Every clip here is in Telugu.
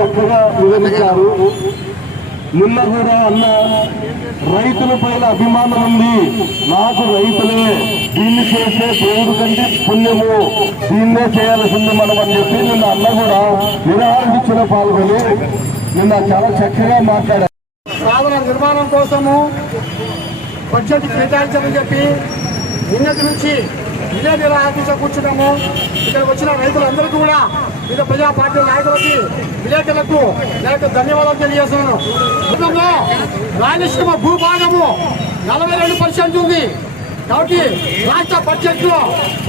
చక్కగా వివరించారు. నిన్న కూడా అన్న రైతుల పైన అభిమానం ఉంది, నాకు రైతులే దీన్ని చేసే దేవుడు కంటే పుణ్యము, దీన్నే చేయాల్సింది మనం అని చెప్పి నిన్న అన్న కూడా నిరాహార పాల్గొని నిన్న చాలా చక్కగా మాట్లాడారు. సాధన నిర్మాణం కోసము బడ్జెట్ కేటాయించాలని చెప్పి నిన్నటి నుంచి ఇదే నిరాహార కూర్చున్నాము. ఇక్కడ వచ్చిన రైతులందరికీ కూడా వివిధ ప్రజా పార్టీ నాయకులకి, విలేకరులకు నేను ధన్యవాదాలు తెలియజేస్తున్నాను. రాయలసీమ భూభాగము 42% ఉంది కాబట్టి రాష్ట్ర బడ్జెట్ లో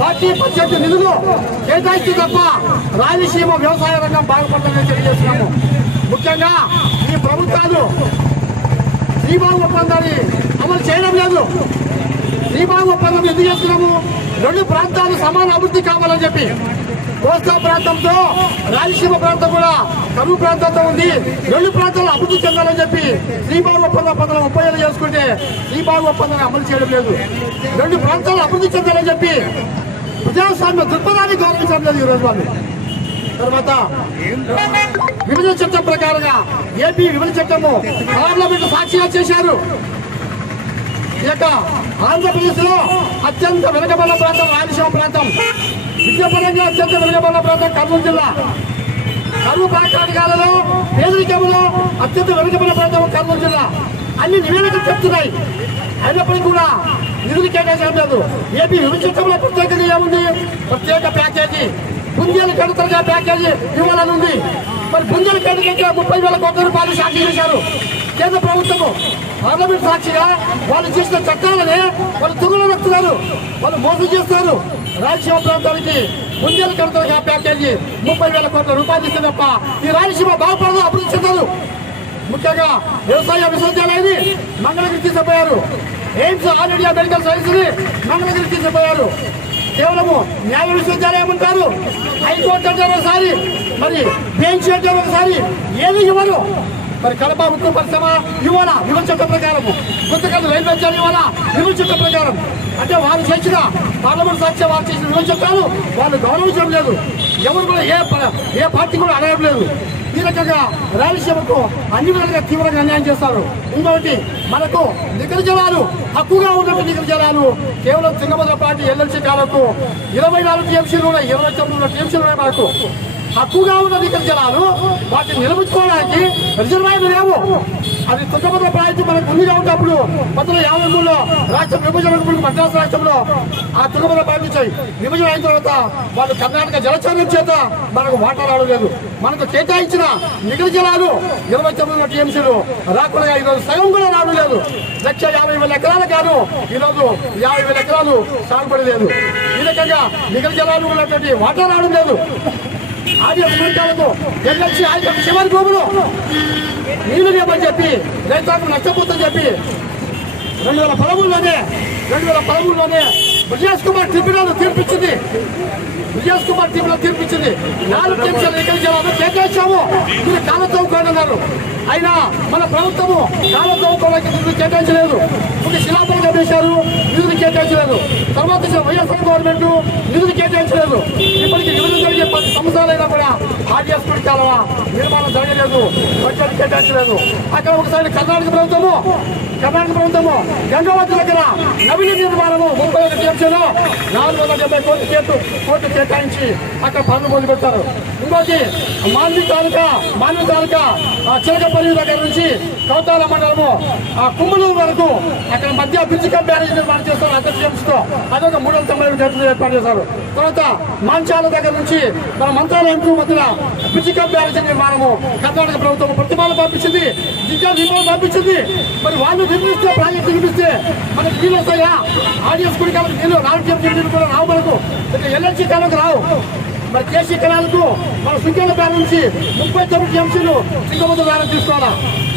పార్టీ బడ్జెట్ నిధులు కేటాయిస్తూ తప్ప రాయలసీమ వ్యవసాయ రంగం బాగుపడాలని తెలియజేస్తున్నాము. ముఖ్యంగా ఈ ప్రభుత్వాలు శ్రీబాబు ఒప్పందాన్ని అమలు చేయడం లేదు. శ్రీబాబు ఒప్పందం ఎందుకు చేస్తున్నాము? 2 ప్రాంతాలు సమాన అభివృద్ధి కావాలని చెప్పి. కోస్తా ప్రాంతంతో రాయలసీమ ప్రాంతం కూడా కరువు ప్రాంతంతో ఉంది. 2 ప్రాంతాలు అభివృద్ధి చెందాలని చెప్పి శ్రీబాబు ఒప్పందం 30 చేసుకుంటే శ్రీబాబు ఒప్పందాన్ని అమలు చేయడం లేదు. 2 ప్రాంతాలు అభివృద్ధి చెందాలని చెప్పి ప్రజాస్వామ్య దృక్పథాన్ని గౌరవించడం లేదు ఈరోజు వాళ్ళు. తర్వాత విభజన చట్టం ప్రకారంగా ఏపీ విభజన చట్టము పార్లమెంట్ సాక్షిగా చేశారు. ఈ యొక్క ఆంధ్రప్రదేశ్ లో అత్యంత వెనుకబడిన ప్రాంతం రాయలసీమ ప్రాంతం, విద్యాపరంగా అత్యంత వెనుకబడిన ప్రాంతం కర్నూలు జిల్లా. కరువు కారణాలలో పేదరికంలో అత్యంత వెనుకబడిన ప్రాంతం కర్నూలు జిల్లా. అన్ని నివేదికలు చెప్తున్నాయి. అయినప్పటికీ కూడా నిధులు కేటాయించడం లేదు. ఏపీ విభజన చట్టంలో ప్రత్యేకంగా ఏముంది? ప్రత్యేక ప్యాకేజీ, పుంజలు కడతలుగా ప్యాకేజీ ఇవ్వాలని ఉంది. మరి పుంజలు కడతగా 30,000 కోట్ల రూపాయలు సాక్షి చేశారు కేంద్ర ప్రభుత్వము. పార్లమెంట్ సాక్షిగా వాళ్ళు చేసిన చట్టాలని వాళ్ళు తుగులు నొక్కుతున్నారు, వాళ్ళు మోసం చేస్తున్నారు. రాయలసీమ ప్రాంతానికి పుంజలు కడతలుగా ప్యాకేజీ 30,000 కోట్ల రూపాయలు ఇస్తే తప్ప ఈ రాయలసీమ బాగుపడదు, అభివృద్ధి చెందదు. ముఖ్యంగా వ్యవసాయ విశ్వవిద్యాలయాన్ని మంగళగిరి తీసుకుపోయారు. AIIMS all India medical science ని మంగళగిరి తీసుకుపోయారు. కేవలము న్యాయ విశ్వవిద్యాలయం ఉంటారు, హైకోర్టు అంటే ఒకసారి, మరి బెంచ్ అంటే ఒకసారి, ఏది ఇవ్వరు. మరి కడప ఉక్కు పరిశ్రమ ఇవ్వాలా విభజన చట్టం ప్రకారము, కొత్తకాలం రైల్వే చట్టం ఇవ్వాలా విభజన చట్టం ప్రకారం. అంటే వాళ్ళు చేసిన పార్లమెంట్ సాక్షి వాళ్ళు చేసిన విభజన చట్టాలు వాళ్ళు గౌరవించడం లేదు. ఎవరు కూడా ఏ పార్టీ కూడా అడగడం లేదు. ఈ రకంగా రాయలసీమకు అన్ని విధాలుగా తీవ్రంగా అన్యాయం చేస్తారు. ఇంకొకటి మనకు నికర జలాలు హక్కుగా ఉన్నట్టు నికర జలాలు కేవలం తుంగభద్ర పార్టీ ఎల్ఎల్సీ కాలకు 24 టీఎంసీలు ఉన్నాయి, 29 టీఎంసీలు ఉన్నాయి. మనకు హక్కుగా ఉన్న నికర జలాలు వాటిని నిలబెట్టుకోవడానికి రిజర్వాయర్లు లేవు. అది తుంగభద్ర ప్రాజెక్టు మనకు ఉందిగా ఉన్నప్పుడు 1953లో రాష్ట్ర విభజన మద్రాసు రాష్ట్రంలో ఆ తుంగభద్ర ప్రాజెక్టు విభజన అయిన తర్వాత వాళ్ళు కర్ణాటక జలచరణం చేత మనకు వాటా రావడం లేదు. మనకు కేటాయించిన నికర జలాలు 29 టీఎంసీలు రాకుండా ఈరోజు సగం కూడా రావడం లేదు. 150,000 ఎకరాలు కాదు, ఈరోజు 50,000 ఎకరాలు సాగుబడి లేదు. ఈ రకంగా నికర జలాలు ఉన్నటువంటి వాటా రావడం లేదు. ఆదివాసీ వర్గాలకు ఎల్ఎల్సీ చివరి భూములు నీళ్లు లేవని చెప్పి రైతాంగం నష్టపోతుందని చెప్పి 2013లోనే బ్రిజేష్ కుమార్ ట్రిబ్యునల్ తీర్పిచ్చింది. 4 టీఎంసీల నికర జలాలు కేటాయించాము, మీరు కాలం తవ్వుకోండి అన్నారు. అయినా మన ప్రభుత్వము కాలం తవ్వుకోవడానికి నిధులు కేటాయించలేదు. ఒక శిలాపలకం వేశారు, నిధులు కేటాయించలేదు. తర్వాత వైఎస్ఆర్ గవర్నమెంట్ నిధులు కేటాయించలేదు. ఇప్పటికీ విభజన జరిగే 10 సంవత్సరాలైనా కూడా ఆర్డీఎస్ కాలువ నిర్మాణం జరగలేదు, బడ్జెట్ కేటాయించలేదు. అక్కడ ఒకసారి కర్ణాటక ప్రభుత్వము గంగావతి దగ్గర నవీన నిర్మాణము 31 టీఎంసీలో 470 కోట్లు కేటాయించి అక్కడ పనులు మొదలు పెట్టారు. ఇంకోటి మాన్వి తాలూకా చిలకపల్లి దగ్గర నుంచి కౌతాల మండలము కుమ్మలూరు వరకు అక్కడ మధ్య బ్రిడ్జికా బ్యారేజ్ నిర్మాణం చేస్తారు 100 టీఎంసీతో. అదొక 390 కోట్లు ఏర్పాటు చేశారు. తర్వాత మంచాల దగ్గర నుంచి మన మంత్రాలయంకు మధ్య బ్రిడ్జికా బ్యారేజ్ నిర్మాణము కర్ణాటక ప్రభుత్వం ప్రతిపాదన పంపించింది, డిజిటల్ రిపోర్ట్ పంపించింది. మరి వాళ్ళు నిర్మిస్తే ప్రాజెక్టు నిర్మిస్తే మనకు నీళ్ళు వస్తాయా? ఆర్డీఎస్ గుడి కాలకు నీళ్ళు 4 టీఎంసీ నీళ్ళు కూడా రావు, మనకు ఎల్ఎన్సీ కాలకు రావు. మరి కేసీ కెనాలకు మన సుంకేల బ్యాన్ నుంచి 39 టీఎంసీలు సింగముద్ర బ్యాన్ తీసుకోవాలా.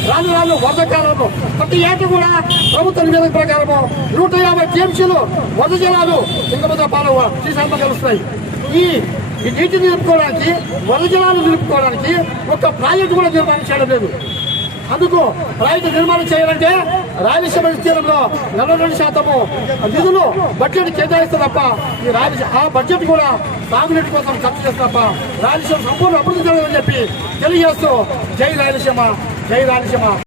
రాను వరద కాలంలో ప్రతి ఏటా కూడా ప్రభుత్వ నివేదిక ప్రకారము 150 టీఎంసీలు వరద జలాలు సింగముద్ర పాలవ శ్రీశాంతం కలుస్తున్నాయి. ఈ నీటిని నిలుపుకోవడానికి, వరద జలాలు నిలుపుకోవడానికి ఒక ప్రాజెక్టు కూడా నిర్మాణం చేయడం లేదు. అందుకు రైతు నిర్మాణం చేయాలంటే రాయలసీమ విస్తీర్ణంలో 42% నిధులు బడ్జెట్ కేటాయిస్తే తప్ప ఈ రాయలసీమ ఆ బడ్జెట్ కూడా సాగునీటి కోసం ఖర్చు చేస్తే తప్ప రాయలసీమ సంపూర్ణ అభివృద్ధి జరగదని చెప్పి తెలియజేస్తూ జై రాయలసీమ, జై రాయలసీమ.